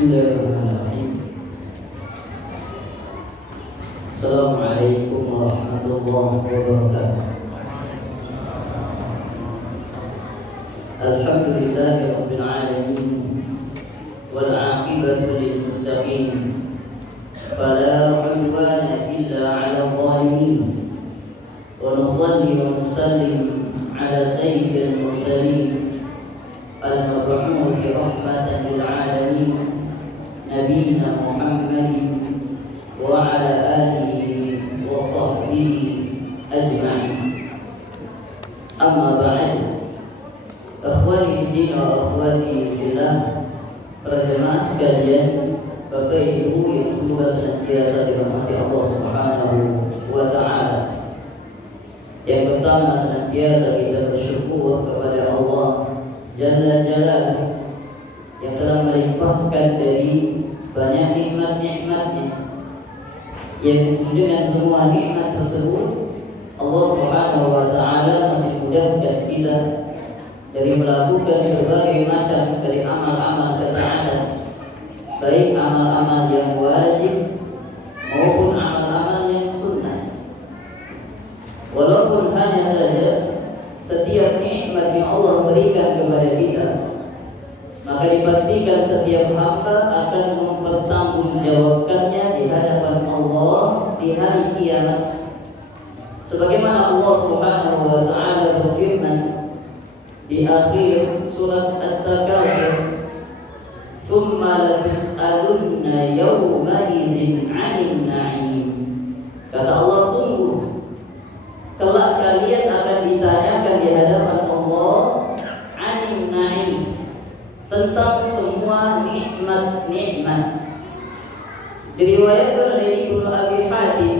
Bismillahirrahmanirrahim. Assalamualaikum warahmatullahi wabarakatuh. Alhamdulillahi rabbil alamin wal 'aqibatu lil muttaqin fala 'udwana illa 'alal zalimin wa nusalli wa nusallim 'ala sayyidil mursalin al-mab'uuthi rahmatan lil 'alamin nabiyina Muhammadin wa 'ala alihi wa sahbihi ajma'in. Amma ba'd. Akhwani fiddin wa akhwati fillah, para jemaah sekalian, Bapak Ibu yang semoga senantiasa dirahmati Allah Subhanahu wa taala. Yang pertama, senantiasa kita bersyukur kepada Allah Jalla Jalaluhu yang telah melimpahkan dari banyak nikmat-nikmatnya, yang dengan semua nikmat tersebut Allah Subhanahu wa taala masih mudahkan kita dari melakukan berbagai macam dari amal-amal ketaatan, baik amal-amal yang wajib maupun amal-amal yang sunnah. Walaupun hanya saja setiap nikmat yang Allah berikan kepada kita, maka dipastikan setiap hamba akan mempertanggungjawabkannya di hadapan Allah di hari kiamat. Sebagaimana Allah Subhanahu wa taala berfirman di akhir surat At-Takatsur, "Tsumma latus'alunna yawma idzin 'anil na'im." Kata Allah, sungguh kelak kalian akan ditanyakan di hadapan Allah 'anil na'im, tentang semua nikmat-nikmat. Diriwayatkan dari Guru Abi Hatim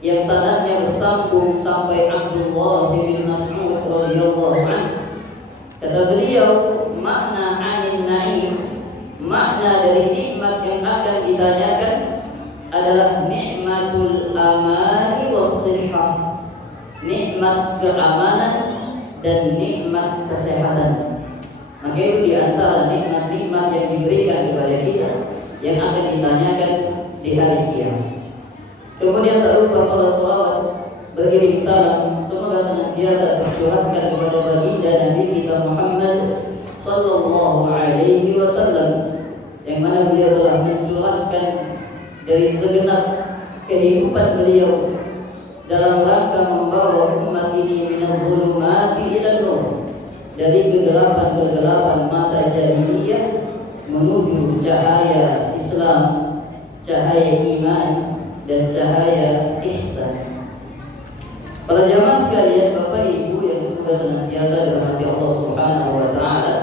yang sanadnya bersambung sampai Abdullah bin Mas'ud radhiyallahu anhu. Kata beliau, makna 'anil na'im, makna dari nikmat yang akan ditanyakan adalah nikmatul amani was-sihhah, nikmat keamanan dan nikmat kesehatan. Maka itu di antara nikmat-nikmat yang diberikan kepada kita yang akan ditanyakan di hari kiamat. Kemudian tak lupa salawat beriring salam semoga senantiasa tercurahkan kepada baginda Nabi kita Muhammad sallallahu alaihi wasallam, yang mana beliau telah mencurahkan dari segenap kehidupan beliau dalam rangka membawa umat ini minal dhulumati ilan nur, dari kegelapan-kegelapan masa jahiliyah menuju cahaya Islam, cahaya iman dan cahaya ihsan. Para jamaah sekalian, Bapak Ibu yang semoga senantiasa dirahmati Allah Subhanahu wa taala,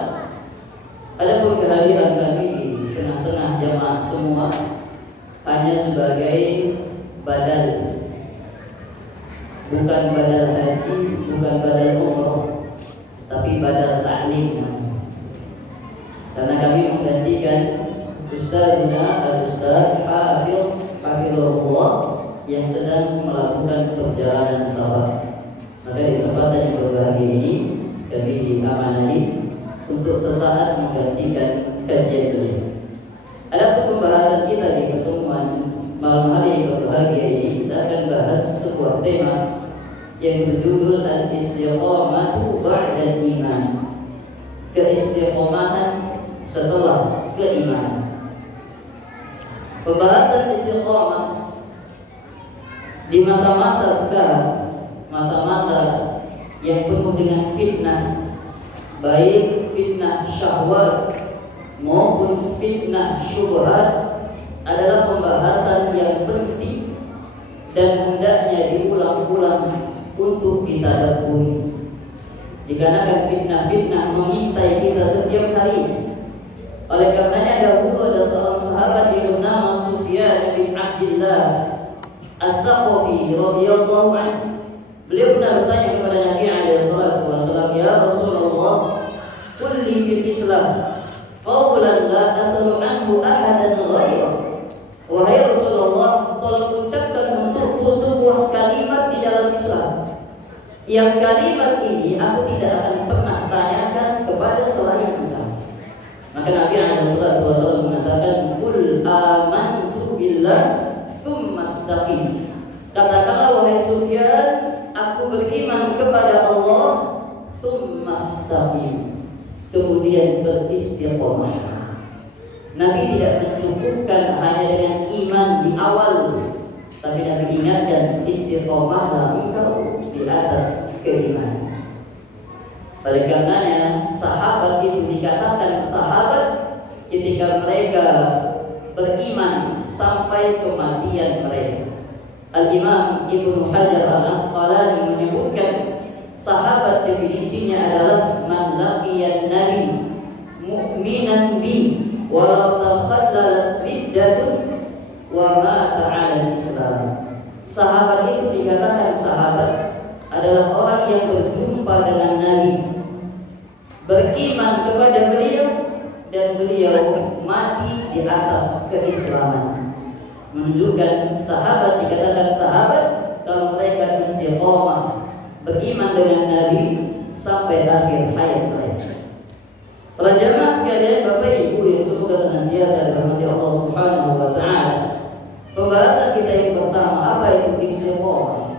adapun kehadiran kami di tengah-tengah jamaah semua hanya sebagai badal, bukan badal haji, bukan badal umroh, tapi badal ta'lim. Karena kami menggantikan Ustaznya Al-Ustaz Hafizullah yang sedang melakukan perjalanan safar. Maka di kesempatan yang berbahagia ini kami diamanai untuk sesaat menggantikan kajian beliau. Adapun pembahasan kita di pertemuan malam hari yang berbahagia ini, kita akan bahas sebuah tema yang berjudul Al-Istiqamatu Ba'dal Iman, keistiqomahan setelah keimanan. Pembahasan istiqamah di masa-masa sekarang, masa-masa yang penuh dengan fitnah, baik fitnah syahwat maupun fitnah syubhat, adalah pembahasan yang penting dan hendaknya diulang-ulang untuk kita dakuni. Dikarenakan fitnah-fitnah mengintai kita setiap hari. Oleh karenanya dahulu ada seorang sahabat yang bernama Sufyan bin Abdullah Al-Thaqafi radhiyallahu anhu. Beliau pernah bertanya kepada Nabi alaihi salatu wasallam, "Ya Rasulullah, qul li fil Islam qawlan la as'alu anhu ahadan ghairah." Wahai Rasulullah, tolong ucapkan untukku sebuah kalimat di dalam Islam yang kalimat ini aku tidak akan pernah tanyakan kepada selain engkau. Maka Nabi alaihi salatu wasallam mengatakan, billah tsumma istaqim. Katakanlah wahai Sufyan, aku beriman kepada Allah, tsumma istaqim, kemudian beristiqomah. Nabi tidak mencukupkan hanya dengan iman di awal, tapi Nabi ingatkan istiqomahlah engkau di atas keimanan. Oleh karenanya sahabat itu dikatakan sahabat ketika mereka beriman sampai kematian mereka. Al-Imam Ibnu Hajar Al-Asqalani menyebutkan sahabat definisinya adalah man laqiyan nabi mu'minan bi wa takhallalat riddatun wa mata 'ala al-Islam. Sahabat itu dikatakan sahabat adalah orang yang berjumpa dengan Nabi, beriman kepada beliau, dan beliau mati di atas keislaman. Menunjukkan sahabat dikatakan sahabat kalau mereka istiqomah beriman dengan Nabi sampai akhir hayat mereka. Para jamaah sekalian, Bapak Ibu yang semoga senantiasa dirahmati Allah Subhanahu wa taala. Pembahasan kita yang pertama, apa itu istiqomah?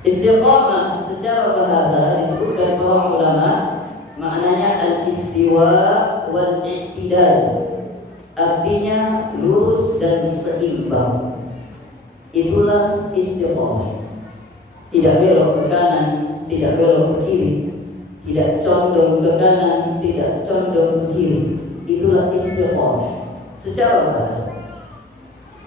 Istiqomah secara bahasa disebutkan para ulama maknanya al-istiwa wal i'tidal. Artinya lurus dan seimbang. Itulah istiqomah. Tidak belok ke kanan, tidak belok ke kiri, tidak condong ke kanan, tidak condong ke kiri. Itulah istiqomah secara bahasa.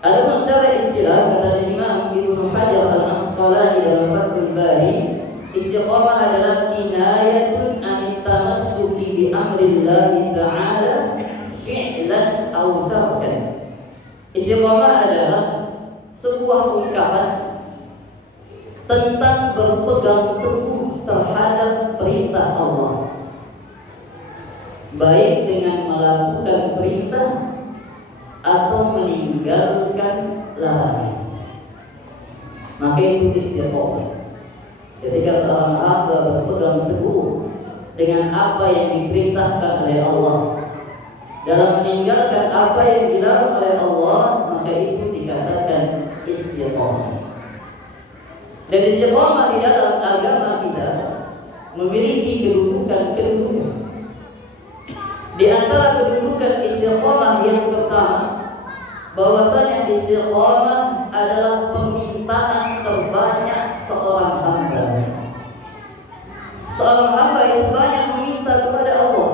Adapun secara istilah, kata Imam Ibnu Hajar Al-Asqalani dalam Fathul Bari, istiqomah adalah kinayatun an tamassuki bi amrillah ta'ala fi'lan aw tarkan. Istiqomah adalah sebuah ungkapan tentang berpegang teguh terhadap perintah Allah, baik dengan melakukan perintah atau meninggalkan larangan. Maka itu istiqomah. Ketika seorang hamba berpegang teguh dengan apa yang diperintahkan oleh Allah, dalam meninggalkan apa yang dilarang oleh Allah, maka itu dikatakan istiqomah. Dan istiqomah di dalam agama kita memiliki kedudukan. Di antara kedudukan istiqomah yang pertama, bahwasanya istiqomah adalah permintaan terbanyak seorang hamba. Seorang hamba itu banyak meminta kepada Allah,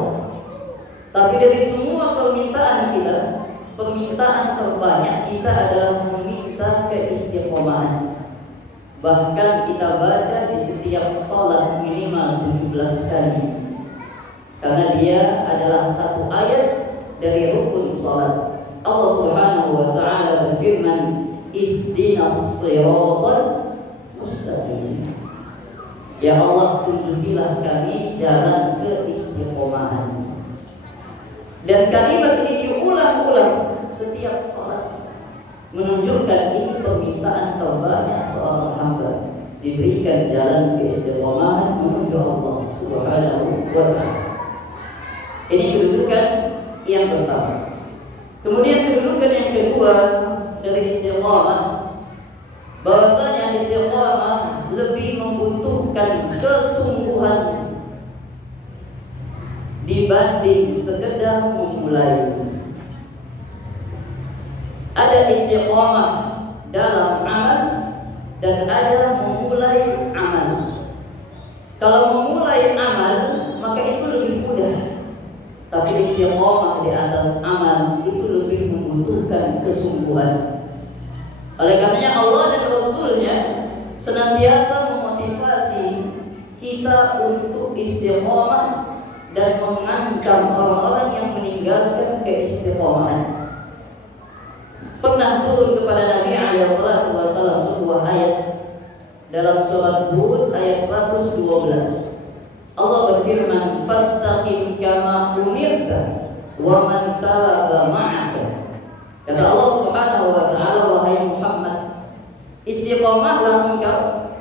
tapi dari semua permintaan kita, permintaan terbanyak kita adalah meminta keistiqomahan. Bahkan kita baca di setiap salat minimal 17 kali, karena dia adalah satu ayat dari rukun salat. Allah Subhanahu wa taala berfirman, ihdinas siratal mustaqim. Ya Allah, tunjukilah kami jalan keistiqomahan. Dan kalimat ini diulang-ulang setiap salat, menunjukkan ini permintaan terbanyak seorang hamba, diberikan jalan keistiqomahan menuju Allah Subhanahu wa taala. Ini kedudukan yang pertama. Kemudian kedudukan yang kedua dari istiqomah, bahwasanya istiqomah lebih membutuhkan kesungguhan dibanding sekedar memulai. Ada istiqomah dalam amal dan ada memulai amal. Kalau memulai amal maka itu lebih mudah, tapi istiqomah di atas amal itu lebih membutuhkan kesungguhan. Oleh karenanya Allah dan Rasulnya senantiasa memotivasi kita untuk istiqomah dan mengancam orang-orang yang meninggalkan keistiqomahan. Pernah turun kepada Nabi SAW sebuah ayat dalam surat Hud ayat 112. Allah berfirman, fastaqim kama umirta wa man taba ma'aka. Kata Allah Subhanahu wa taala, wahai Muhammad, istiqomahlah engkau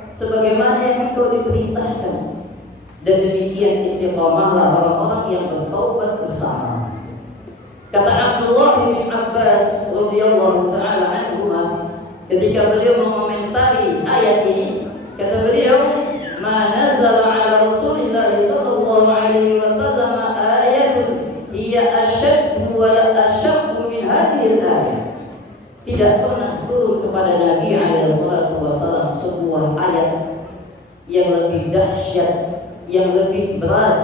sebagaimana yang engkau diperintahkan, dan demikian istiqomahlah orang-orang yang bertaubat bersama. Kata Abdullah bin Abbas radhiyallahu ketika beliau mengomentari ayat ini, kata beliau, "Ma nazala ala Rasulillah sallallahu alaihi wasallam ayatun hiya asyaddu wa la asyaddu min hadhihi al-ayat." Tidak pernah turun kepada Nabi alaihi wasallam sebuah ayat yang lebih dahsyat, yang lebih berat,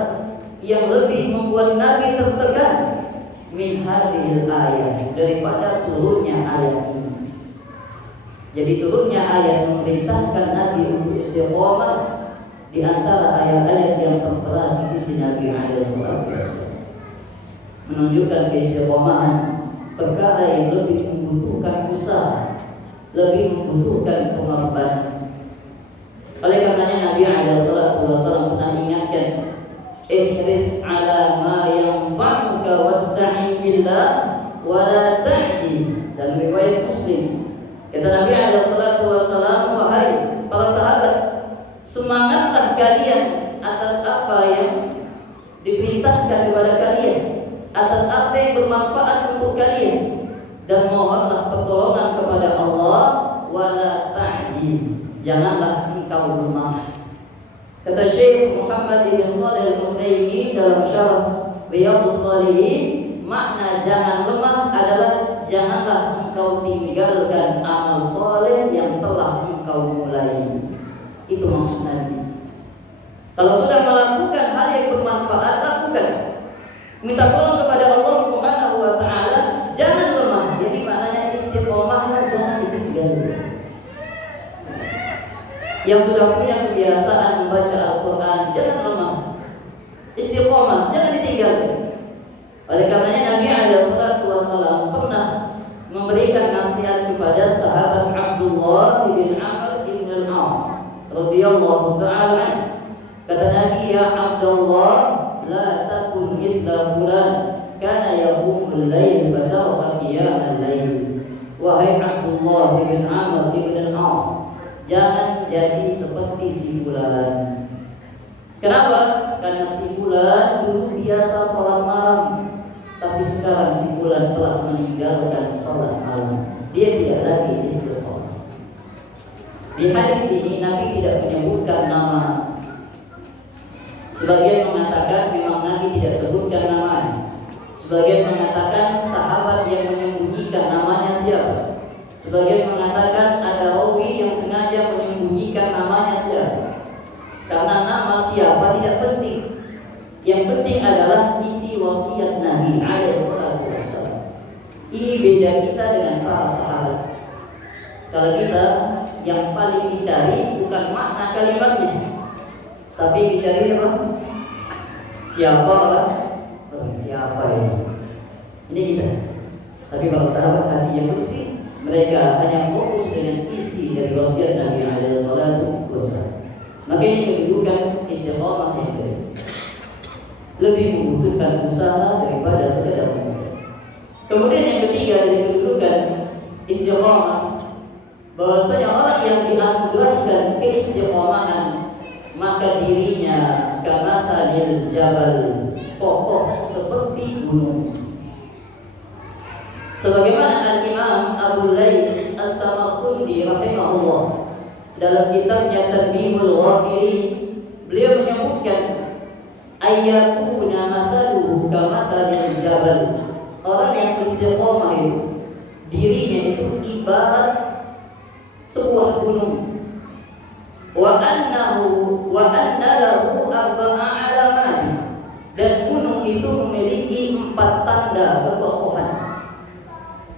yang lebih membuat Nabi tertekan min hadhil ayat, daripada turunnya ayat ini. Jadi turunnya ayat memerintahkan Nabi untuk istiqomah di antara ayat-ayat yang tertera di sisi Nabi alaihi wasallam, menunjukkan keistiqomahan perkara yang lebih membutuhkan usaha, lebih membutuhkan pengorbanan. Oleh karenanya Nabi alaihi wasallam pernah ingatkan, ihris ala ma yanfa'uka wasta'in billah wa la ta'jiz. Dan riwayat Muslim, kata Nabi alaihi wasallam, wahai para sahabat, semangatlah kalian atas apa yang diperintahkan kepada kalian, atas apa yang bermanfaat untuk kalian, dan mohonlah pertolongan kepada Allah, wa la ta'jiz, janganlah engkau lemah. Kata Syekh Muhammad bin Shalih Al-Utsaimin dalam syarah Riyadhus Shalihin, makna jangan lemah adalah janganlah engkau tinggalkan amal soleh yang telah engkau mulai. Itu maksud Nabi. Kalau sudah melakukan hal yang bermanfaat, lakukan. Minta tolong kepada Allah Subhanahu wa taala, jangan lemah. Jadi maknanya istiqomahlah, jangan ditinggal. Yang sudah punya kebiasaan membaca Al-Quran, jangan lemah. Istiqomah, jangan ditinggalkan. Oleh karenanya Nabi SAW pernah memberikan nasihat kepada sahabat Abdullah bin Amr bin Al-As radhiyallahu ta'ala. Kata Nabi, ya Abdullah, la takun mithla fulan kana yaqumul lail fataraka qiyamal lail. Wahai Abdullah bin Amr bin Al-As, jangan jadi seperti si fulan. Kenapa? Karena si fulan dulu biasa sholat malam, tapi sekarang si fulan telah meninggalkan sholat malam. Dia tidak lagi istiqomah. Di hadis ini Nabi tidak menyebutkan nama. Sebagian mengatakan memang Nabi tidak sebutkan namanya. Sebagian mengatakan sahabat yang menyembunyikan namanya siapa. Sebagian mengatakan ada rawi yang sengaja menyembunyikan namanya siapa. Karena nama siapa tidak penting. Yang penting adalah isi wasiat Nabi alaihi wasallam. Ini beda kita dengan para sahabat. Kalau kita yang paling dicari bukan makna kalimatnya, tapi dicari apa? Siapa orang? Siapa ini? Ini kita. Tapi kalau sahabat hati yang bersih, mereka hanya fokus dengan isi dari wasiat Nabi alaihi wasallam. Maka ini kedudukan istiqomah yang lebih membutuhkan usaha daripada sekedar membuat. Kemudian yang ketiga dari kedudukan istiqomah, bahwasanya orang yang dianugerahkan keistiqomahan, maka dirinya kamathalil jabal, kokoh seperti gunung. Sebagaimana Al-Imam Abu Layth As-Samarqandi rahimahullah dalam kitabnya Tanbihul Ghafilin, beliau menyebutkan ayyakuna mathaluhu kamathalil jabal. Orang yang istiqomah itu dirinya itu ibarat sebuah gunung. Wa anna lahu arba'a alamat. Dan gunung itu memiliki 4 tanda kekokohan.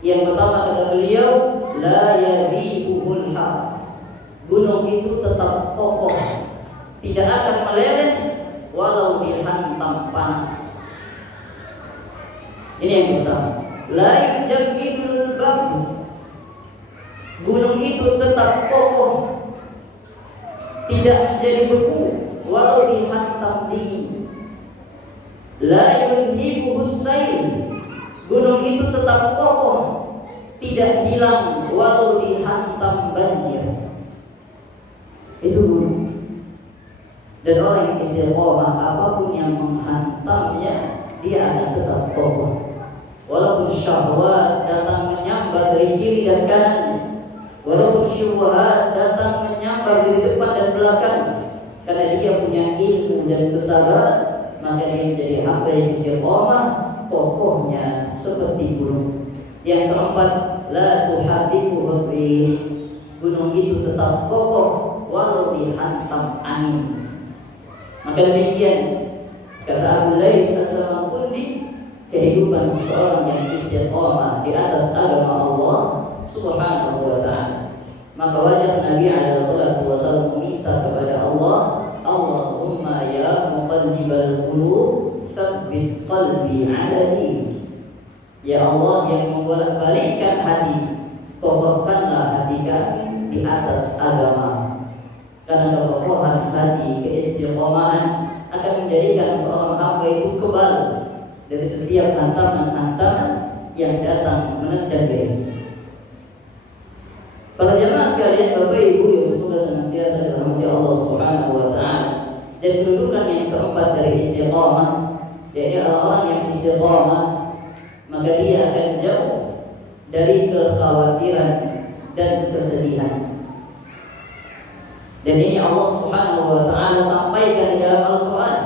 Yang pertama kata beliau, la yaribuhul haq. Gunung itu tetap kokoh, tidak akan meleleh walau dihantam panas. Ini yang pertama. La yujammidul bardu. Gunung itu tetap kokoh, tidak menjadi beku walau dihantam dingin. La yunhibuhus sayl. Gunung itu tetap kokoh, tidak hilang walau dihantam banjir. Itu gunung. Dan orang yang istiqomah, apapun yang menghantamnya, dia akan tetap kokoh. Walaupun syahwat datang menyambar dari kiri dan kanan, Walaupun syubhat datang menyambar di depan dan belakang, karena dia punya ilmu dan kesabaran, maka dia menjadi hamba yang istiqomah, kokohnya seperti gunung. Yang keempat, la tuhadiku rih, gunung itu tetap kokoh walau dihantam angin. Maka demikian kata Abu Layth As-Samarqandi, kehidupan seseorang yang istiqomah di atas agama Allah Subhanahu wa ta'ala. Maka wajib Nabi alaihi salatu wasallam meminta kepada Allah, Allahumma ya muqallibal qulub tsabbit qalbi ala dinik. Ya Allah yang membolak-balikkan hati, kokohkanlah hati kami di atas agama. Karena kekokohan hati, keistiqomahan akan menjadikan seorang hamba itu kebal dari setiap hantaman-hantaman yang datang menerjang diri. Para jemaah sekalian, Bapak Ibu yang semoga senantiasa dirahmati Allah Subhanahu wa ta'ala, dan kedudukan yang keempat dari istiqamah, yaitu orang yang istiqamah, maka dia akan jauh dari kekhawatiran dan kesedihan. Dan ini Allah Subhanahu wa ta'ala sampaikan di dalam Al-Quran.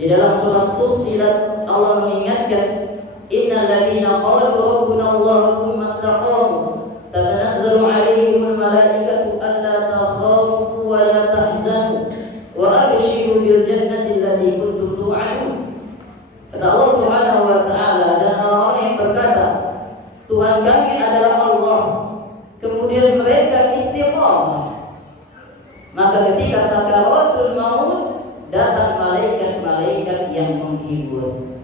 Di dalam surat Fussilat Allah mengingatkan, innal ladzina qalu rabbuna Allah tsumma istaqamu tatanazzalu 'alaihimul malaikatu alla takhafu wa la tahzanu wa abshiru bil jannati allati kuntum tu'adun. Kata Allah Subhanahu wa ta'ala, dan orang yang berkata Tuhan kami adalah Allah, kemudian mereka istiqamah, maka ketika sakaratul maut datang malaikat-malaikat yang menghibur.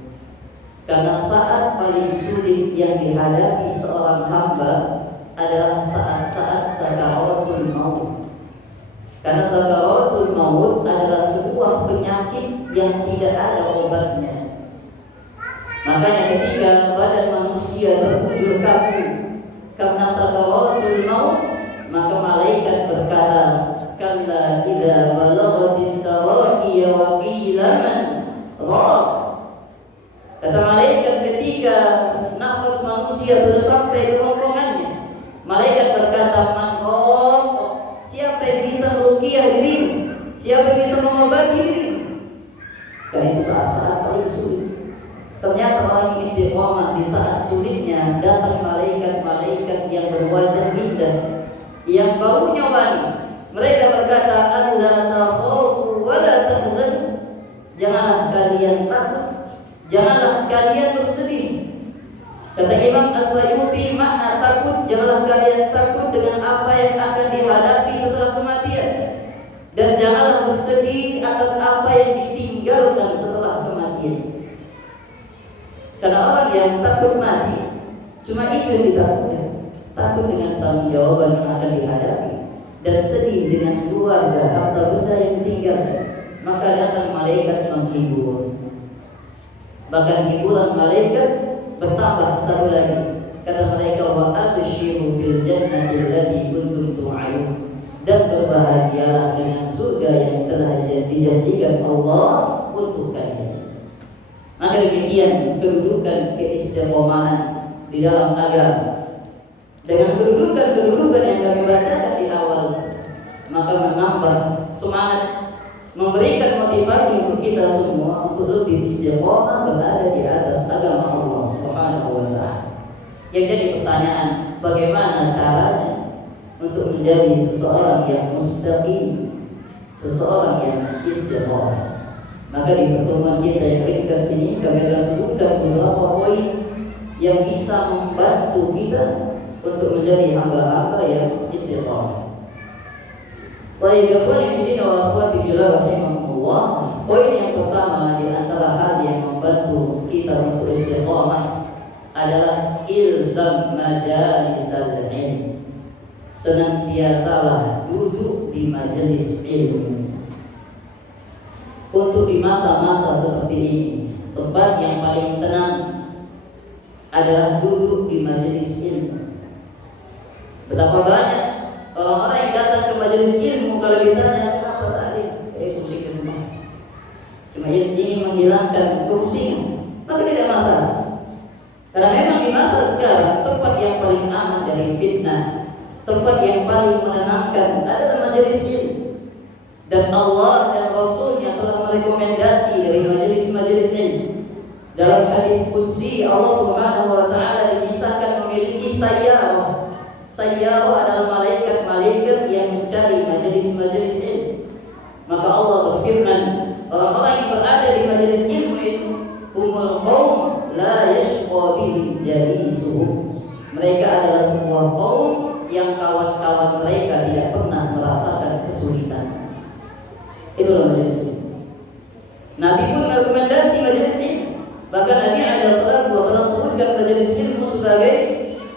Karena saat paling sulit yang dihadapi seorang hamba adalah saat-saat sakaratul maut. Karena sakaratul maut adalah sebuah penyakit yang tidak ada obatnya. Makanya ketika badan manusia terbujur kaku karena sakaratul maut, maka malaikat berkata, kalla idza balaghatit taraqi wa qila man raq. Kata malaikat ketika nafas manusia sudah sampai ke ronggongannya, malaikat berkata, man raq, siapa yang bisa meruqyah dirimu, siapa yang bisa mengobati dirimu. Dan itu saat-saat paling sulit. Ternyata orang yang istiqomah di saat sulitnya datang malaikat-malaikat yang berwajah indah, yang baunya wangi. Mereka berkata, alla takhafu wa la tahzanu. Janganlah kalian takut, janganlah kalian bersedih. Kata Imam As-Sayuti, makna takut, janganlah kalian takut dengan apa yang akan dihadapi setelah kematian, dan janganlah bersedih atas apa yang ditinggalkan setelah kematian. Karena orang yang takut mati, cuma itu yang ditakutkan. Takut dengan tanggung jawab yang akan dihadapi, dan sedih dengan keluarga harta benda yang ditinggalkan. Maka datang malaikat menghibur. Bahkan hiburan malaikat bertambah satu lagi. Kata mereka, wa abshiru bil jannati allati kuntum tu'adun. Dan berbahagialah dengan surga yang telah dijanjikan Allah untuk kalian. Maka demikian kedudukan keistiqomahan di dalam agama. Dengan kedudukan yang kami bacakan di awal, maka menambah semangat, memberikan motivasi untuk kita semua untuk lebih istiqomah berada di atas agama Allah Subhanahu wa ta'ala. Yang jadi pertanyaan, bagaimana caranya untuk menjadi seseorang yang mustaqim, seseorang yang istiqomah? Maka di pertemuan kita yang ringkas ini kami akan sebutkan beberapa poin yang bisa membantu kita untuk menjadi hamba-hamba yang istiqomah. Baik, ikhwani fillah wa akhwati fillah rahimakumullah. Poin yang pertama di antara hal yang membantu kita untuk istiqomah adalah ilzam majalisal ilm. Senantiasalah duduk di majelis ilmu. Untuk di masa-masa seperti ini, tempat yang paling tenang adalah duduk di majelis ilmu. Betapa banyak orang-orang yang datang ke majelis ilmu, kalau ditanya kenapa tadi, pusing di rumah, cuma ingin menghilangkan kepusingan, maka tidak masalah. Karena memang di masa sekarang tempat yang paling aman dari fitnah, tempat yang paling menenangkan adalah majelis ilmu. Dan Allah dan Rasulnya telah merekomendasi dari majelis-majelis ilmu. Dalam hadis qudsi Allah Subhanahu wa taala dikisahkan memiliki sayyarah. Sayyarah adalah malaikat-malaikat yang mencari majelis-majelis ilmu. Maka Allah berfirman, orang-orang yang berada di majelis ilmu itu humul qaum la yashqa bihim jalisuhum. Mereka adalah sebuah kaum yang kawan-kawan mereka tidak pernah merasakan kesulitan. Itulah majelis ilmu. Nabi pun merekomendasi majelis ilmu. Bahkan Nabi alaihi salatu wasallam sebutkan majelis ilmu sebagai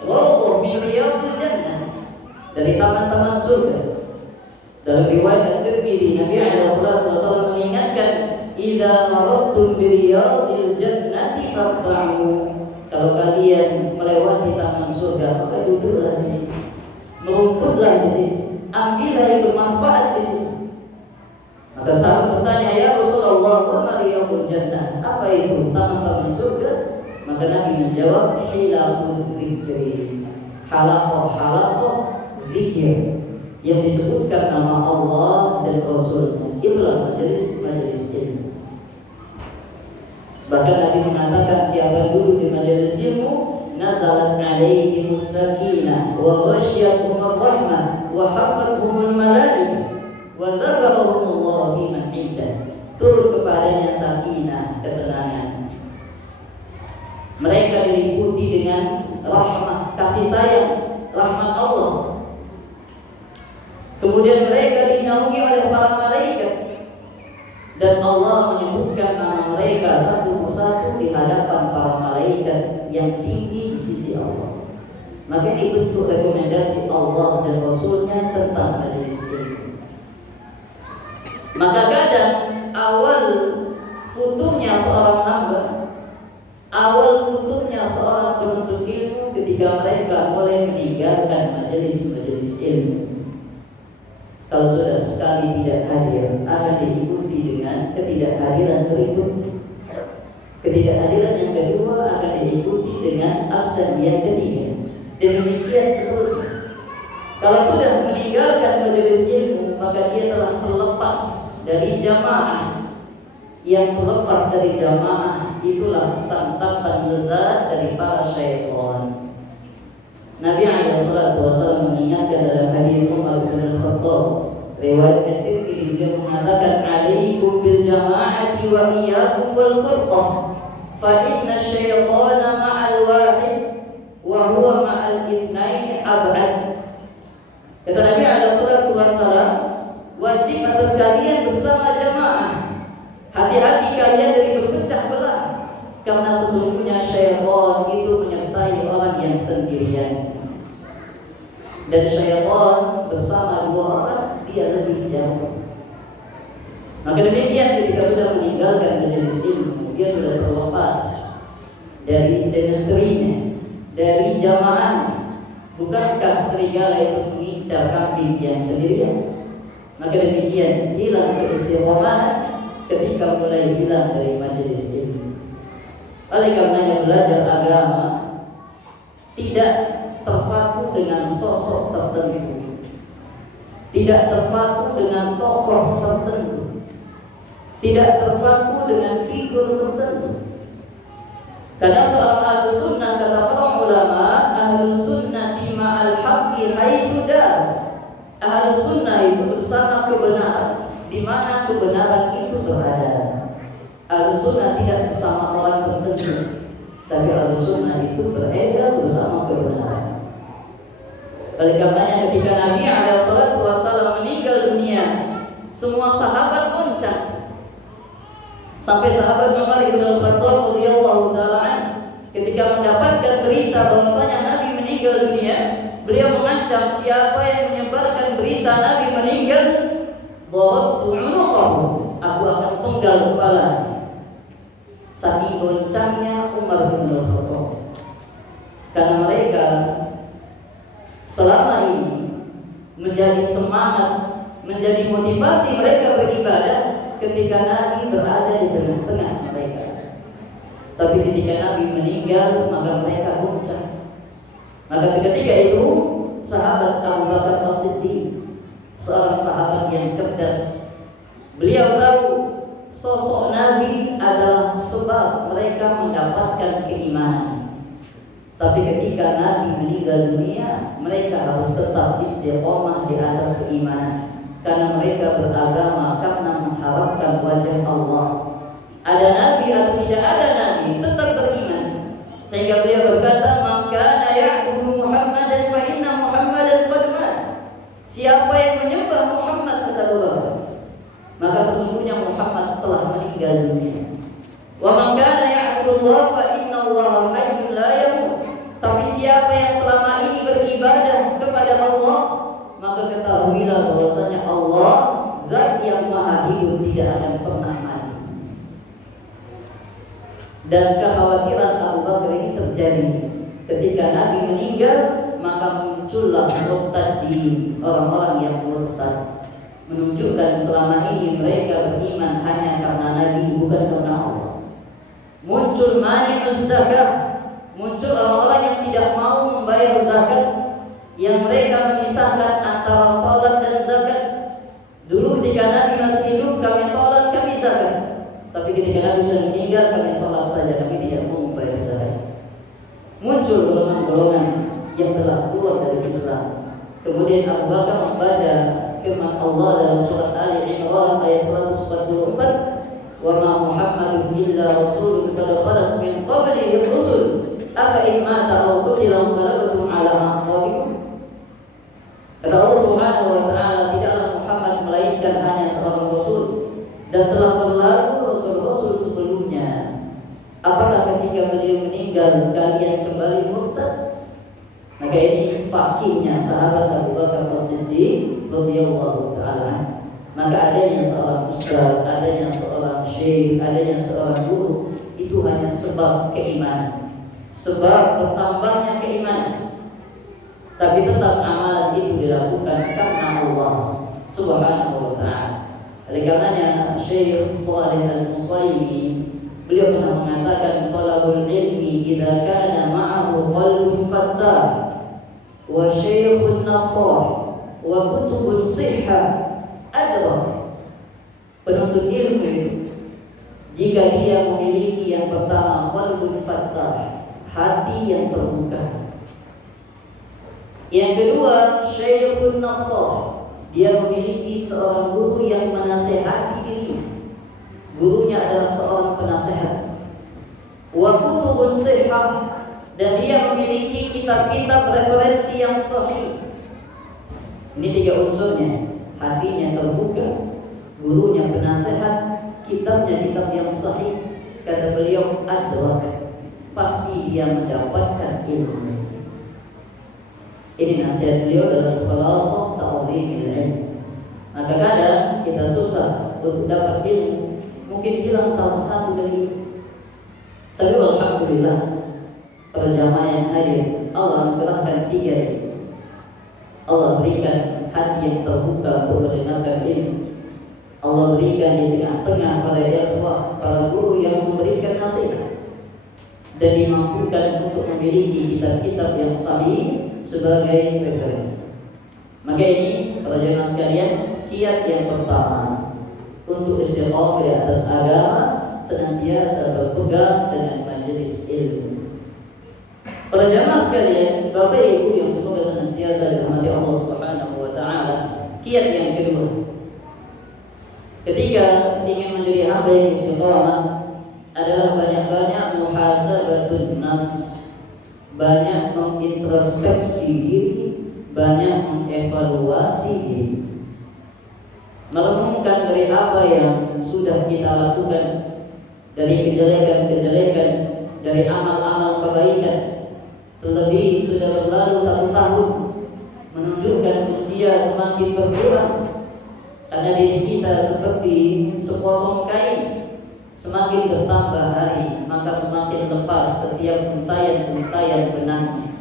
rawdah min riyadil jannah, dari taman-taman surga. Dalam riwayat At-Tirmidzi, Nabi alaihi salatu wasallam mengingatkan, "Idza maradtum bi riyadil jannati faqta'u." Kalau kalian melewati taman surga, maka duduklah di situ. Merumputlah di situ. Ambillah yang bermanfaat di situ. Maka sahabat bertanya, "Ya Rasulullah, wa ma riyadul jannah?" Apa itu taman-taman surga? Maka Nabi menjawab, "Hilaqul dzikri." Halaqah zikir yang disebutkan nama Allah dan Rasulnya. Itulah majelis-majelis ilmu. Bahkan Nabi mengatakan, siapa yang duduk di majelis ilmu, nazalat alaihimus sakinah wa ghasyiyatuhumur rahmah wa hafathumul malaikah wa dzakarahumullah fi man indah. Turun kepadanya sakinah, ketenangan. Mereka diliputi dengan rahmah, kasih sayang, rahmat Allah. Kemudian mereka dinaungi oleh para malaikat, dan Allah menyebutkan nama mereka satu persatu di hadapan para malaikat yang tinggi di sisi Allah. Maka ini bentuk rekomendasi Allah dan Rasulnya tentang majelis ilmu. Maka kadang awal futurnya seorang hamba, awal futurnya seorang penuntut ilmu ketika mereka mulai meninggalkan majelis-majelis ilmu. Kalau sudah sekali tidak hadir, akan diikuti dengan ketidakhadiran berikutnya. Ketidakhadiran yang kedua akan diikuti dengan absen yang ketiga. Dan demikian seterusnya. Kalau sudah meninggalkan majelis ilmu, maka dia telah terlepas dari jamaah. Yang terlepas dari jamaah itulah santapan lezat dari para syaitan. Nabi alaihi salatu wasallam mengingatkan dalam hadis Umar bin Al-Khattab, riwayat At-Tirmidzi, dia mengatakan, "Alaikum bil jama'ati wa iyyakum wal furqah, fa inna asy-syaitana ma'al wahid wa huwa ma'al itsnaini ab'ad." Kata Nabi alaihi salatu wasallam, wajib atas kalian bersama jamaah. Hati-hati kalian dari berpecah belah, karena sesungguhnya syaitan itu menyertai orang yang sendirian. Dan syaitan bersama dua orang, dia lebih jauh. Maka demikian ketika sudah meninggalkan majelis ilmu, dia sudah terlepas dari chemistry-nya, dari jamaahnya. Bukankah serigala itu mengincar kambing yang sendirian? Maka demikian hilang keistiqomahan ketika mulai hilang dari majelis ilmu. Oleh karenanya belajar agama tidak terpaku dengan sosok tertentu, tidak terpaku dengan tokoh tertentu, tidak terpaku dengan figur tertentu. Karena seorang ahlu sunnah, kata para ulama, ahlu sunnati ma'al haqqi haitsuda. Ahlu sunnah itu bersama kebenaran di mana kebenaran itu berada. Ahlu sunnah tidak bersama orang tertentu, tapi ahlu sunnah itu beredar bersama kebenaran. Oleh karenanya ketika Nabi alaihi salatu wasallam meninggal dunia, semua sahabat goncang. Sampai sahabat Umar bin Al-Khattab radhiyallahu taala ketika mendapatkan berita bahwasanya Nabi meninggal dunia, beliau mengancam, siapa yang menyebarkan berita Nabi meninggal, darabtu unuqahu, aku akan penggal kepalanya. Saking goncangnya Umar bin Al-Khattab, karena mereka selama ini menjadi semangat, menjadi motivasi mereka beribadah ketika Nabi berada di tengah-tengah mereka. Tapi ketika Nabi meninggal, maka mereka goncang. Maka seketika itu sahabat Abu Bakar As-Siddiq, seorang sahabat yang cerdas. Beliau tahu sosok Nabi adalah sebab mereka mendapatkan keimanan. Tapi ketika Nabi meninggal dunia, mereka harus tetap istiqomah di atas keimanan, karena mereka beragama karena mengharapkan wajah Allah. Ada Nabi atau tidak ada Nabi, tetap beriman. Sehingga beliau berkata, "Man kana ya'budu Muhammadan fa inna Muhammadan qad mat." Siapa yang menyembah Muhammad, kata Abu Bakar, maka sesungguhnya Muhammad telah meninggal dunia. "Wa man kana ya'budu Allah fa inna Allah hayyun la yamut." Tapi siapa yang selama ini beribadah kepada Allah, maka ketahuilah bahwasanya Allah Zat yang maha hidup, tidak akan pernah mati. Dan kekhawatiran Abu Bakar ini terjadi ketika Nabi meninggal, maka muncullah murtadin, orang-orang yang murtad, menunjukkan selama ini mereka beriman hanya karena Nabi, bukan karena Allah. Muncul mani'uz zakat, muncul orang-orang yang tidak mau membayar zakat, yang mereka memisahkan antara salat dan zakat. Dulu ketika Nabi masih hidup, kami salat, kami zakat. Tapi ketika Nabi sudah meninggal, kami salat saja, kami tidak mau membayar zakat. Muncul golongan-golongan yang telah keluar dari Islam. Kemudian Abu Bakar membaca firman Allah dalam surat Ali Imran ayat 144, "Wa ma Muhammadun illa rasulun qad khalat min qablihi ar-rusul afa in mata aw qutila inqalabtum ala aqabikum." Kata Allah Subhanahu wa taala, tidaklah Muhammad melainkan hanya seorang rasul, dan telah berlalu rasul-rasul sebelumnya. Apakah ketika beliau meninggal kalian kembali murtad? Maka ini fakihnya sahabat Abu Bakar As-Siddiq radhiyallahu taala. Maka adanya seorang ustaz, adanya seorang syekh, adanya seorang guru, itu hanya sebab keimanan, sebab bertambahnya keimanan. Tapi tetap amalan itu dilakukan karena Allah Subhanahu wa taala. Oleh karenanya Syekh Shalih Al-Utsaimin beliau pernah mengatakan, "Talabul ilmi idza kana ma'ahu qalbun fattah wa syaikhun nasah wa kutubun sihhah adrak." Penuntut ilmu itu jika dia memiliki yang pertama qalbun fattah, hati yang terbuka. Yang kedua, syaikhun nasah, dia memiliki seorang guru yang menasehati dirinya. Gurunya adalah seorang penasehat. Wa kutubun sihhah, dan dia memiliki kitab-kitab referensi yang sahih. Ini tiga unsurnya: hatinya terbuka, gurunya penasehat, kitabnya kitab yang sahih. Kata beliau, adrak, pasti dia mendapatkan ilmu. Ini nasihat beliau dalam Khalasah Ta'zimil Ilm. Maka kadang kita susah untuk dapat ilmu, mungkin hilang salah satu dari itu. Tapi alhamdulillah, para jamaah yang hadir, Allah mengerahkan tiga ini. Allah berikan hati yang terbuka untuk mendengarkan ilmu. Allah berikan di tengah-tengah para ikhwah, para guru yang memberikan nasihat, dan dimampukan untuk memiliki kitab-kitab yang sahih sebagai referensi. Maka ini para jemaah sekalian, kiat yang pertama untuk istiqomah di atas agama, senantiasa berpegang dengan majelis ilmu. Para jemaah sekalian, Bapak Ibu yang semoga senantiasa dirahmati Allah Subhanahu wa taala, kiat yang kedua ketika ingin menjadi hamba yang istiqomah adalah banyak-banyak muhasabatun nas, banyak mengintrospeksi diri, banyak mengevaluasi diri, merenungkan dari apa yang sudah kita lakukan, dari kejelekan-kejelekan, dari amal-amal kebaikan. Terlebih sudah berlalu 1 tahun, menunjukkan usia semakin berkurang, karena diri kita seperti sepotong kain, semakin bertambah hari, maka semakin lepas setiap untayan-untayan benangnya,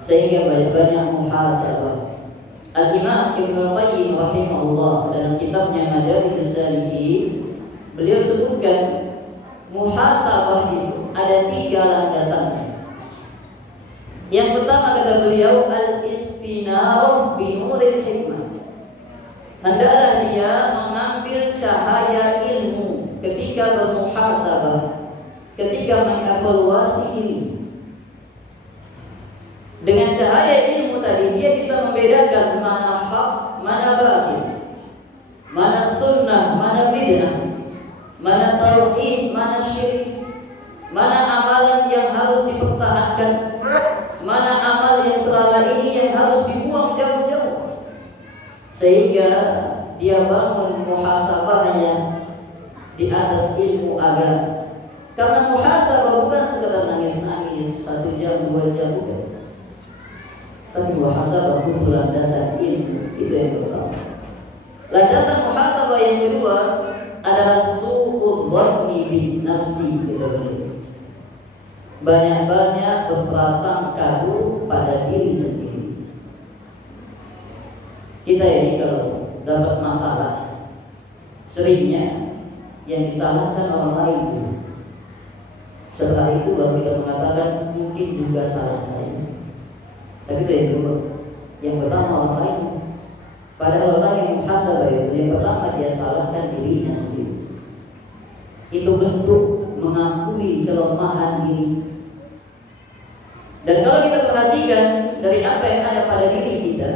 sehingga banyak-banyak muhasabah. Al-Imam Ibnu Qayyim rahimahullah dalam kitabnya Madarijus Salikin, beliau sebutkan muhasabah itu ada 3 landasan. Yang pertama kata beliau al-istinarah binuril hikmah. Hendaklah dia mengambil cahaya ilmu ketika bermuhasabah, ketika mengevaluasi diri. Dengan cahaya ilmu tadi dia bisa membedakan mana hak, mana batil, mana sunnah, mana bid'ah, mana tauhid, mana syirik, mana amalan yang harus dipertahankan, mana amal yang selama ini yang harus dibuang jauh-jauh. Sehingga dia bangun muhasabahnya di atas ilmu agama. Karena muhasabah bukan sekedar nangis-nangis 1 jam, 2 jam, bukan. Tapi muhasabah butuh landasan ilmu. Itu yang pertama. Landasan muhasabah yang kedua adalah su'udz dhanni bin nafsi. Banyak-banyak berprasangka buruk pada diri sendiri. Kita ini kalau dapat masalah, seringnya yang disalahkan orang lain. Setelah itu baru kita mengatakan mungkin juga salah saya. Tapi itu yang kedua. Yang pertama orang lain. Padahal orang yang muhasabah itu yang pertama dia salahkan dirinya sendiri. Itu bentuk mengakui kelemahan diri. Dan kalau kita perhatikan dari apa yang ada pada diri kita,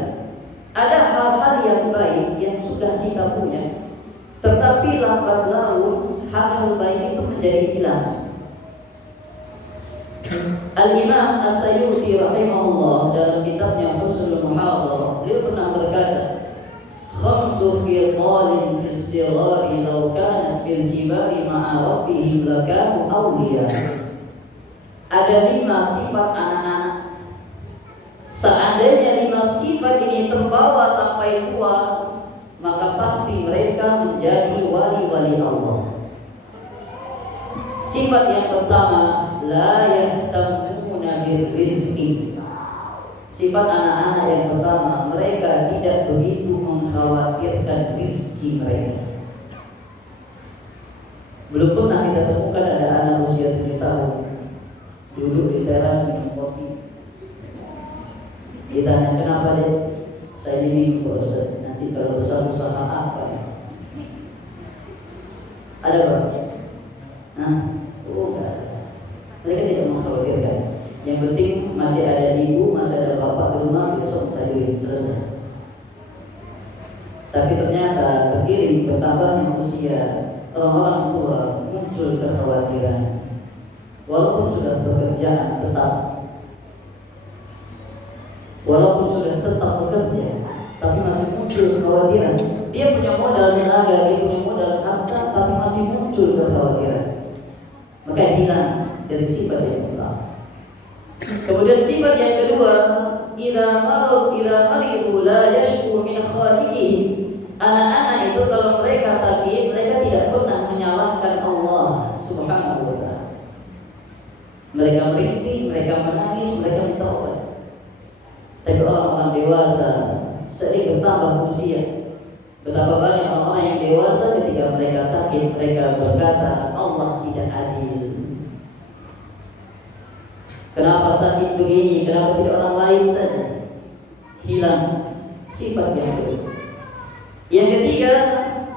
ada hal-hal yang baik yang sudah kita punya, tetapi lambat laun hal-hal baik itu menjadi hilang. Al-Imam As-Sayyuti rahimahullah dalam kitabnya Husnul Muhadharah, beliau pernah berkata, khamsu khisalin fis sirari law kanat fil kibari ma'a rabbihim lakanu awliya. Ada 5 sifat anak-anak. Seandainya 5 sifat ini terbawa sampai tua, maka pasti mereka menjadi wali-wali Allah. Sifat yang pertama, la yahtamuna birrizqi. Sifat anak-anak yang pertama, mereka tidak begitu mengkhawatirkan rezeki mereka. Belum pernah kita temukan ada anak usia 7 tahun duduk di teras minum kopi. Ditanya kenapa deh? Saya ini minum Ustaz. Nanti kalau besar usaha apa ya? Ada Pak? Nah, enggak ada. Mereka tidak mengkhawatirkan. Yang penting masih ada ibu, masih ada bapak di rumah, besok tadi selesai. Tapi ternyata beriring bertambahnya usia orang-orang tua muncul kekhawatiran. Walaupun sudah bekerja tetap, walaupun sudah tetap bekerja, tapi masih muncul kekhawatiran. Dia punya modal tenaga, dia punya modal harta, tapi masih muncul kekhawatiran. Maka hilang dari sifat yang pertama. Kemudian sifat yang kedua, idza maridu la yashku min khaliqihi. Anak-anak itu kalau mereka sakit, mereka tidak pernah menyalahkan Allah Subhanahu wa ta'ala. Mereka merintih, mereka menangis, mereka minta obat. Tapi orang-orang dewasa sering bertambah usia. Betapa banyak orang yang dewasa ketika mereka sakit, mereka berkata Allah tidak adil. Kenapa sakit begini? Kenapa tidak orang lain saja? Hilang sifat yang kedua. Yang ketiga,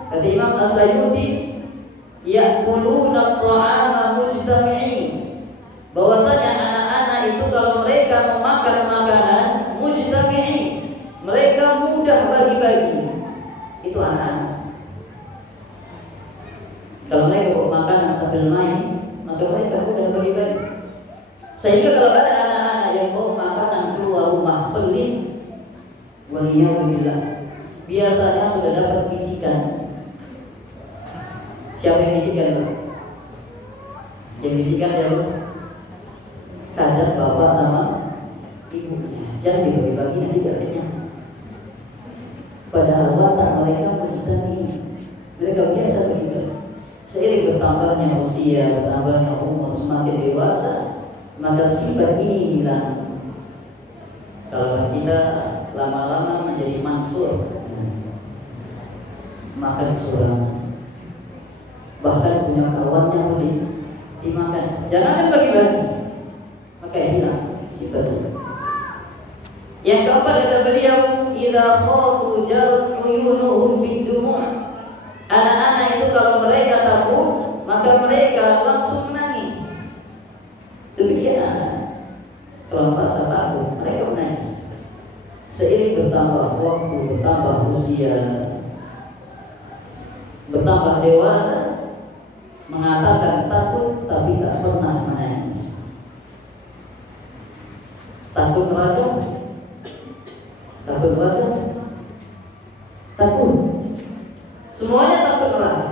kata Imam As-Sayyuti, ya'kuluna at-ta'ama mujtami'in. Bahwasanya anak-anak itu kalau mereka memakan makanan mujtami'in, mereka mudah bagi-bagi. Itu anak-anak. Kalau mereka bawa makanan sambil main, maka mereka mudah bagi-bagi. Sehingga kalau ada anak-anak yang bawa makanan keluar rumah pelit, waliyahulillah, biasanya sudah dapat bisikan. Siapa yang bisikan? Yang bisikan ya Bu? Kadang bapak sama ibunya, jangan dibagi-bagi nanti gak kenyang. Padahal watak mereka mujtami, mereka biasa begitu. Seiring bertambahnya usia, bertambahnya umur, semakin dewasa, maka sifat ini hilang. Kalau kita lama-lama menjadi mansur, makan curang, bahkan punya kawannya boleh dimakan, jangan bagi-bagi, maka hilang sifat sifatnya. Yang keempat kata beliau, idza khafu jarat uyunuhum bid-dumu'. Anak-anak itu kalau mereka takut, maka mereka langsung menangis. Demikian anak. Kalau merasa takut, mereka menangis. Seiring bertambah waktu, bertambah usia, bertambah dewasa, mengatakan takut tapi tak pernah menangis. Takut neraka? Takut neraka? Takut. Semuanya takut neraka,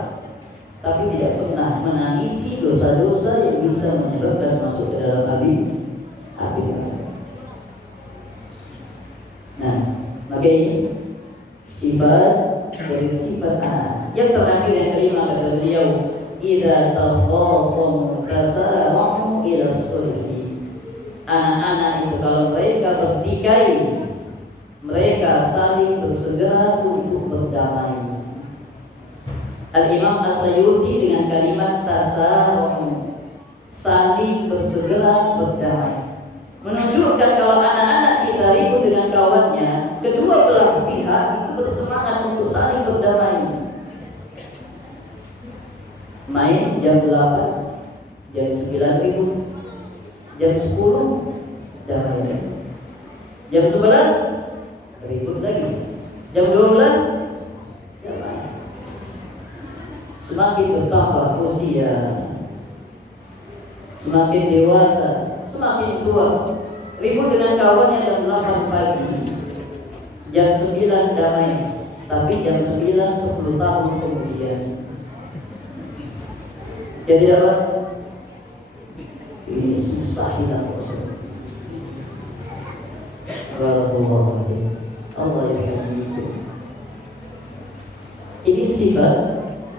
tapi tidak pernah menangisi dosa-dosa yang bisa menyebabkan masuk ke dalam api. Nah, maka ini sifat dari sifat anak. Yang terakhir yang kelima kata beliau, idza takhasamu tasara'u ila sulhi. Anak-anak itu kalau mereka bertikai, mereka saling bersegera untuk berdamai. Al-Imam As-Sayuti dengan kalimat tasara'u, saling bersegera berdamai, menunjukkan kalau anak-anak kita ribut dengan kawannya, kedua belah pihak itu bersemangat untuk saling berdamai. Main jam 8, jam 9 ribut, jam 10 damai lagi, jam 11 ribut lagi, jam 12 damai. Semakin bertambah usia, semakin dewasa, semakin tua, ribut dengan kawannya jam 8 pagi, jam 9 damai, tapi jam 9 10 tahun kemudian ya tidak apa? Ini susah hilang. Allah ya. Ini sifat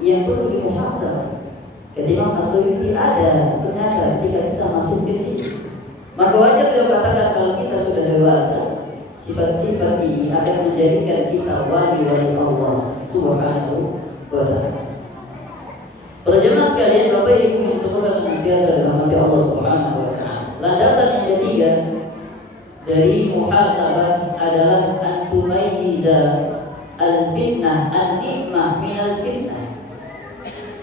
yang perlu dimuhasabah. Ketika As-Sayuti ada, ternyata ketika kita masih kecil, maka wajar beliau katakan kalau kita sudah dewasa, sifat-sifat ini akan menjadikan kita wali-wali Allah Subhanahu wa ta'ala. Para jemaah sekalian, Bapak Ibu yang semoga senantiasa dirahmati Allah Subhanahu wa ta'ala, landasan yang ketiga dari muhasabah adalah antumayyiza al-fitnah an-ni'mah minal fitnah.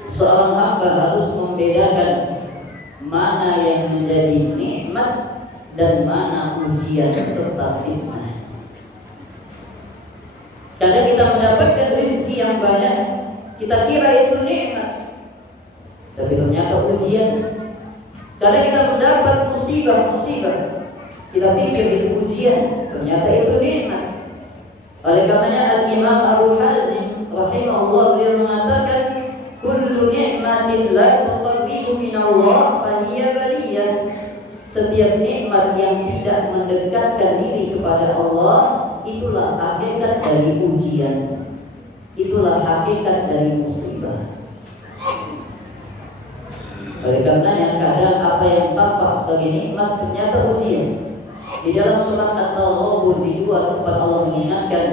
Seorang hamba harus membedakan mana yang menjadi nikmat dan mana ujian serta fitnah. Kadang kita mendapatkan rezeki yang banyak, kita kira itu nikmat, tapi ternyata ujian. Kadang kita mendapat musibah, kita pikir itu ujian, ternyata itu nikmat. Oleh karenanya Al-Imam Abu Hazim rahimahullah beliau mengatakan, kullu ni'matin la tuqarribu min Allah fa hiya baliyah. Setiap nikmat yang tidak mendekatkan diri kepada Allah, itulah hakikat dari ujian, itulah hakikat dari musibah. Oleh karenanya kadang apa yang tampak sebagai nikmat ternyata ujian. Di dalam surat At-Taghabun di dua tempat Allah mengingatkan,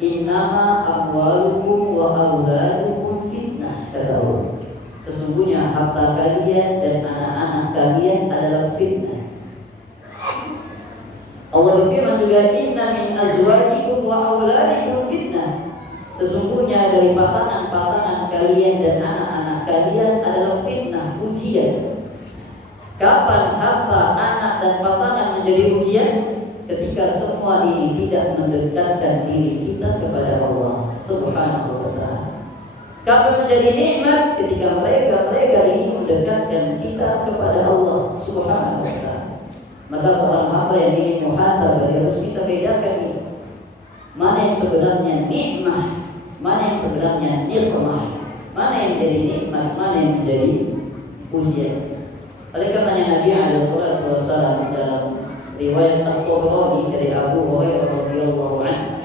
innama amwalukum wa auladukum fitnah, kata Allah. Sesungguhnya harta kalian dan anak-anak kalian adalah fitnah. Allah berfirman juga, inna min azwajikum wa auladikum fitnah. Sesungguhnya dari pasangan-pasangan kalian dan anak-anak kalian adalah fitnah, ujian. Kapan harta, anak dan pasangan menjadi ujian? Ketika semua ini tidak mendekatkan diri kita kepada Allah Subhanahu wa ta'ala. Kapan menjadi nikmat? Ketika mereka ini mendekatkan kita kepada Allah Subhanahu wa ta'ala. Maka seorang hamba yang ingin muhasabah harus bisa bedakan ini. Mana yang sebenarnya nikmat, mana yang sebenarnya nikmah, mana yang jadi nikmat, mana yang menjadi ujian. Oleh karenanya Nabi alaihi wasallam dalam riwayat At-Tabrani dari Abu Hurairah radhiyallahu anhu,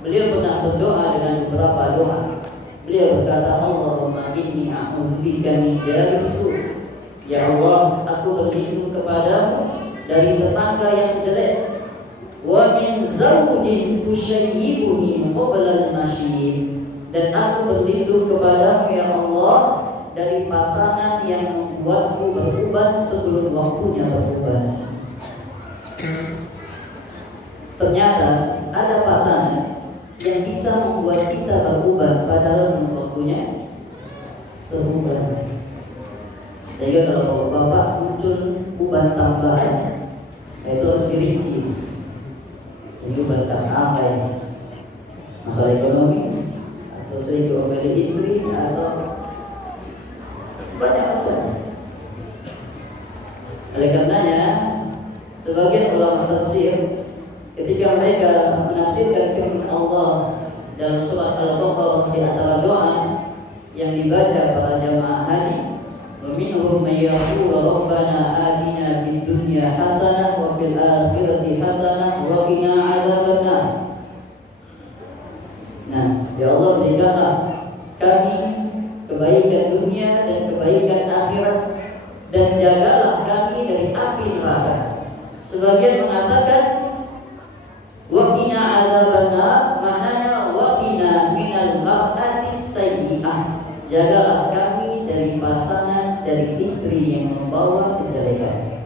beliau pernah berdoa dengan beberapa doa. Beliau berkata, Allahumma inni a'udzubika min jalis su'. Ya Allah, aku berlindung kepadamu dari tetangga yang jelek. Wa min zawjin tushayyibuni qabla al-mashyi. Dan aku berlindung kepadamu ya Allah dari pasangan yang membuatku beruban sebelum waktunya beruban. ternyata ada pasangan yang bisa membuat kita berubah padahal belum waktunya berubah. Sehingga kalau bapak muncul uban tambahan, itu harus dirinci. Ini uban apa ini? Masalah ekonomi, atau selingkuh oleh istri, atau banyak macam. Oleh karenanya, sebagian ulama tafsir ketika mereka menafsirkan firman Allah dalam surat Al-Baqarah di antara doa yang dibaca para jamaah haji, "Minhum may yaqulu rabbana atina fid dunya hasanah wa fil akhirati hasanah wa qina adzabannar." Nah, ya Allah, berikanlah kami kebaikan dunia dan kebaikan akhirat, dan jagalah kami dari api neraka. Sebagian mengatakan wa qina adzabannar, maknanya wa qina minal mar'atis sayyi'ah, jagalah kami dari pasangan, dari istri yang membawa kejelekan.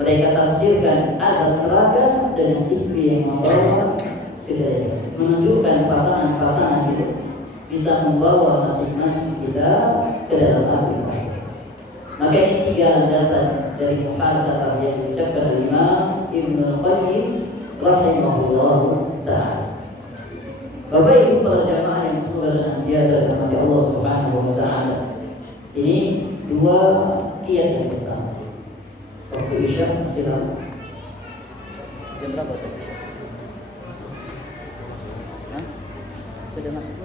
Mereka tafsirkan azab neraka dengan istri yang membawa kejelekan, menunjukkan pasangan-pasangan itu bisa membawa masing-masing kita ke dalam api. Maka ini 3 landasan dari muhasabah yang diucapkan oleh Imam Ibnul Qayyim rahimahullah ta'ala. Bapak Ibu para jamaah yang semoga senantiasa dirahmati Allah Subhanahu wa ta'ala. Ini 2 kiat yang pertama. Waktu Isya silakan. Jam berapa Isya? Sudah masuk?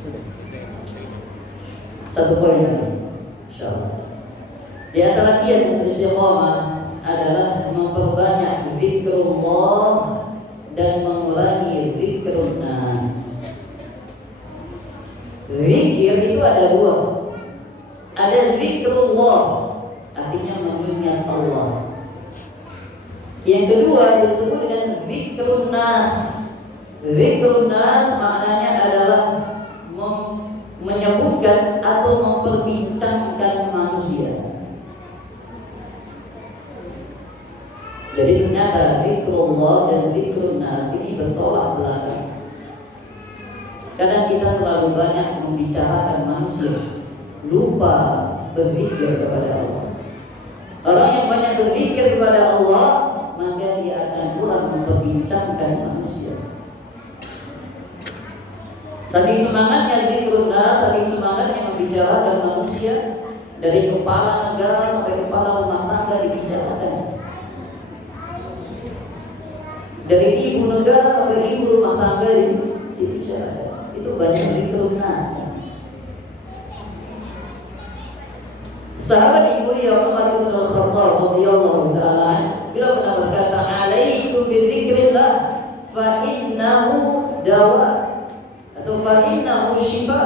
Sudah. 1 poin lagi, insyaallah. Di antara kiat untuk istiqamah adalah memperbanyak zikrullah dan mengurangi zikrun nas. Zikir itu ada 2. Ada zikrullah, artinya mengingat Allah. Yang kedua disebut dengan zikrun nas. Zikrun nas maknanya adalah menyebutkan atau memperbincangkan manusia. Jadi ternyata zikrullah dan zikrun nas ini bertolak belakang. Karena kita terlalu banyak membicarakan manusia, lupa berzikir kepada Allah. Orang yang banyak berzikir kepada Allah, maka dia akan kurang memperbincangkan manusia. Saking semangatnya zikrun nas, saking semangatnya membicarakan manusia, dari kepala negara sampai kepala rumah tangga dibicarakan. Dari ibu negara sampai ibu rumah tangga dibicarakan. Itu banyak zikrun nas. Sahabat yang mulia Umar bin Al-Khattab radhiyallahu ta'ala beliau pernah berkata, "Alaikum bi dzikrillah fa innahu dawa," atau fa innahu syifa.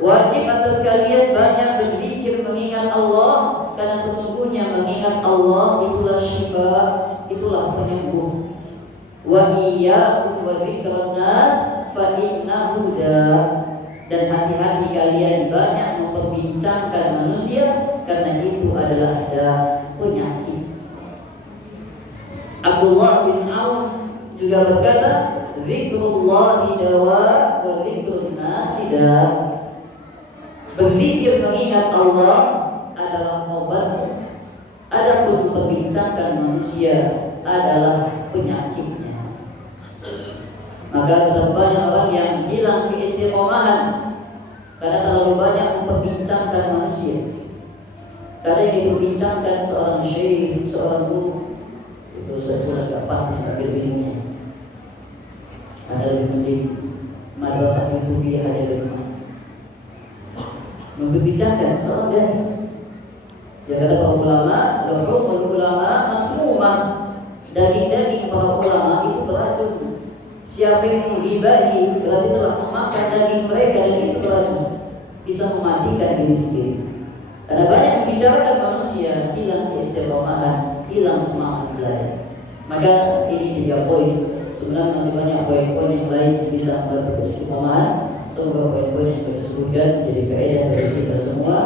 Wajib atas kalian banyak berzikir mengingat Allah, karena sesungguhnya mengingat Allah itulah syifa, itulah penyembuh. Wa iyyakum wa dzikrun nas fa innahu da. Dan hati-hati kalian banyak memperbincangkan manusia, karena itu adalah ada penyakit. Abdullah bin Aun juga berkata, "Zikrullahi dawa wa zikrun nasi da." Berzikir mengingat Allah adalah obat, adapun memperbincangkan manusia adalah penyakitnya. Maka tetap banyak orang yang hilang keistiqomahan karena terlalu banyak memperbincangkan manusia. Karena yang diperbincangkan seorang syekh, seorang guru, itu saya sudah gak pantas mengambil ilmunya. Ada lebih penting madrasah itu dia aja rumah. Memperbincangkan seorang dai. Ya kata para ulama, lahumul ulama masmumah. Daging-daging para ulama itu beracun. Siapa yang menghibahi berarti telah memakan daging mereka, dan itu beracun, bisa mematikan diri sendiri. Karena banyak membicarakan manusia, hilang keistiqomahan, hilang semangat belajar. Maka ini 3 poin. Sebenarnya masih banyak poin-poin yang lain yang bisa membantu keistiqomahan. Semoga poin-poin yang kita sebutkan menjadi faedah bagi kita semua.